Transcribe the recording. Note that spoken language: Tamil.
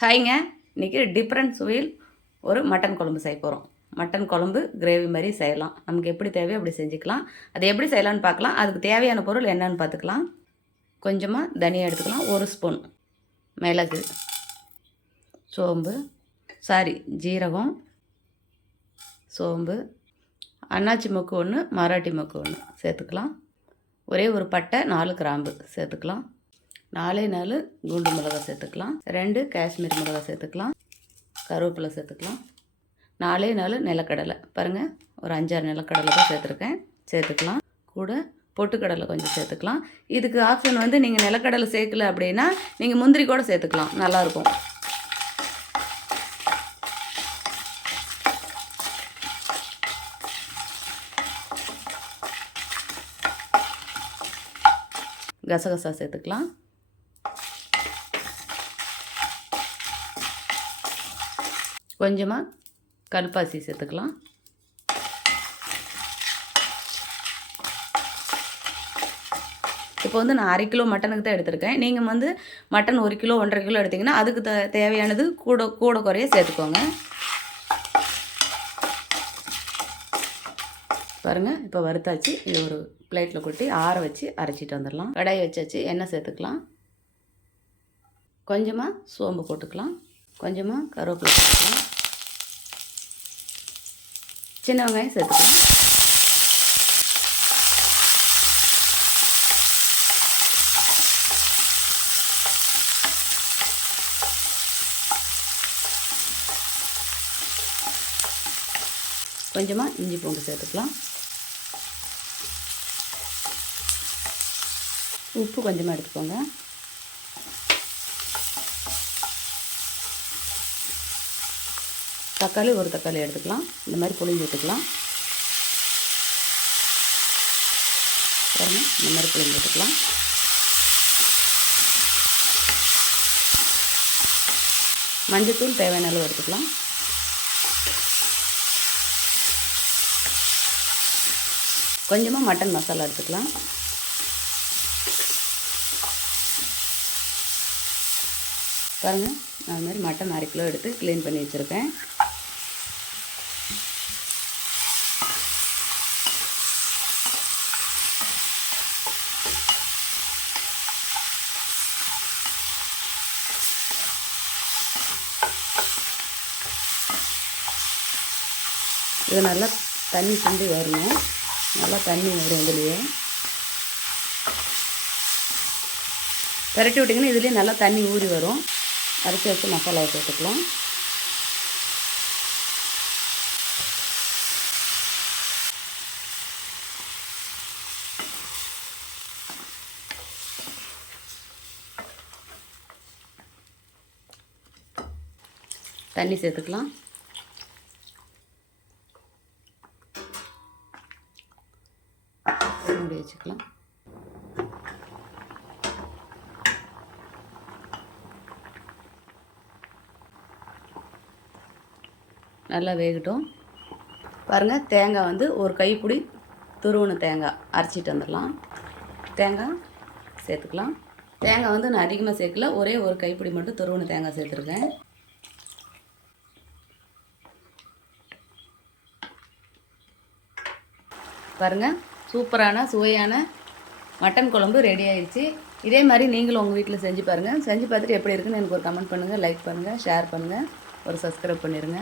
ஹாய்ங்க. இன்றைக்கி டிஃப்ரெண்ட் சுவையில் ஒரு மட்டன் குழம்பு செய்ய போகிறோம். மட்டன் குழம்பு கிரேவி மாதிரி செய்யலாம். நமக்கு எப்படி தேவையோ அப்படி செஞ்சுக்கலாம். அதை எப்படி செய்யலான்னு பார்க்கலாம். அதுக்கு தேவையான பொருள் என்னன்னு பார்த்துக்கலாம். கொஞ்சமாக தனியா எடுத்துக்கலாம். 1 ஸ்பூன் மிளகு, சோம்பு, ஜீரகம், சோம்பு, அன்னாச்சி மொக்கு 1, மராட்டி மொக்கு 1 சேர்த்துக்கலாம். ஒரே ஒரு பட்டை, 4 கிராம்பு சேர்த்துக்கலாம். 4 குண்டு மிளகாய் சேர்த்துக்கலாம். 2 காஷ்மீர் மிளகாய் சேர்த்துக்கலாம். கருவேப்பிலை சேர்த்துக்கலாம். 4 நிலக்கடலை பாருங்கள், ஒரு 5-6 நிலக்கடலை தான் சேர்த்துக்கலாம். கூட பொட்டுக்கடலை கொஞ்சம் சேர்த்துக்கலாம். இதுக்கு ஆப்ஷன் வந்து நீங்கள் நிலக்கடலை சேர்க்கல அப்படின்னா நீங்கள் முந்திரி கூட சேர்த்துக்கலாம், நல்லாயிருக்கும். கசகசா சேர்த்துக்கலாம். கொஞ்சமாக கல்பாசி சேர்த்துக்கலாம். இப்போ வந்து நான் 1/2 கிலோ மட்டனுக்கு தான் எடுத்திருக்கேன். நீங்கள் வந்து மட்டன் 1 கிலோ 1.5 கிலோ எடுத்திங்கன்னா அதுக்கு தேவையானது கூட குறைய சேர்த்துக்கோங்க. பாருங்கள், இப்போ வறுத்தாச்சு. இது ஒரு பிளேட்டில் கொட்டி ஆற வச்சு அரைச்சிட்டு வந்துடலாம். கடாயை வச்சாச்சு. எண்ணெய் சேர்த்துக்கலாம். கொஞ்சமாக சோம்பு போட்டுக்கலாம். கொஞ்சமாக கருவேப்பிலை சேர்த்துக்கலாம். சின்ன வெங்காயம் சேர்த்துக்கலாம். கொஞ்சமாக இஞ்சி பூண்டு சேர்த்துக்கலாம். உப்பு கொஞ்சமாக எடுத்துக்கோங்க. தக்காளி ஒரு தக்காளி எடுத்துக்கலாம். இந்த மாதிரி புளிஞ்சு விட்டுக்கலாம். பாருங்கள், இந்த மாதிரி புளிஞ்சு விட்டுக்கலாம். மஞ்சத்தூள் தேவையான அளவு எடுத்துக்கலாம். கொஞ்சமாக மட்டன் மசாலா எடுத்துக்கலாம். பாருங்கள், நான் அது மாதிரி மட்டன் 1/2 கிலோ எடுத்து க்ளீன் பண்ணி வச்சுருக்கேன். இது நல்லா தண்ணி சிந்தி வரணும். நல்லா தண்ணி வரும். இதுலேயே பரட்டி விட்டிங்கன்னா இதுலேயே நல்லா தண்ணி ஊறி வரும். அரைச்சி வச்சு மசாலாவை சேர்த்துக்கலாம். தண்ணி சேர்த்துக்கலாம். மூடி வச்சுக்கலாம். நல்லா வேகட்டும். பாருங்கள், தேங்காய் வந்து ஒரு கைப்பிடி துருவன தேங்காய் அரைச்சிட்டு வந்துடலாம். தேங்காய் சேர்த்துக்கலாம். தேங்காய் வந்து நான் அதிகமாக சேர்க்கல, ஒரே ஒரு கைப்பிடி மட்டும் துருவன தேங்காய் சேர்த்துருக்கேன். பாருங்கள், சூப்பரான சுவையான மட்டன் குழம்பு ரெடி ஆயிடுச்சு. இதே மாதிரி நீங்களும் உங்கள் வீட்டில் செஞ்சு பாருங்கள். செஞ்சு பார்த்துட்டு எப்படி இருக்குன்னு எனக்கு ஒரு கமெண்ட் பண்ணுங்கள், லைக் பண்ணுங்கள், ஷேர் பண்ணுங்கள், ஒரு சப்ஸ்கிரைப் பண்ணிடுங்க.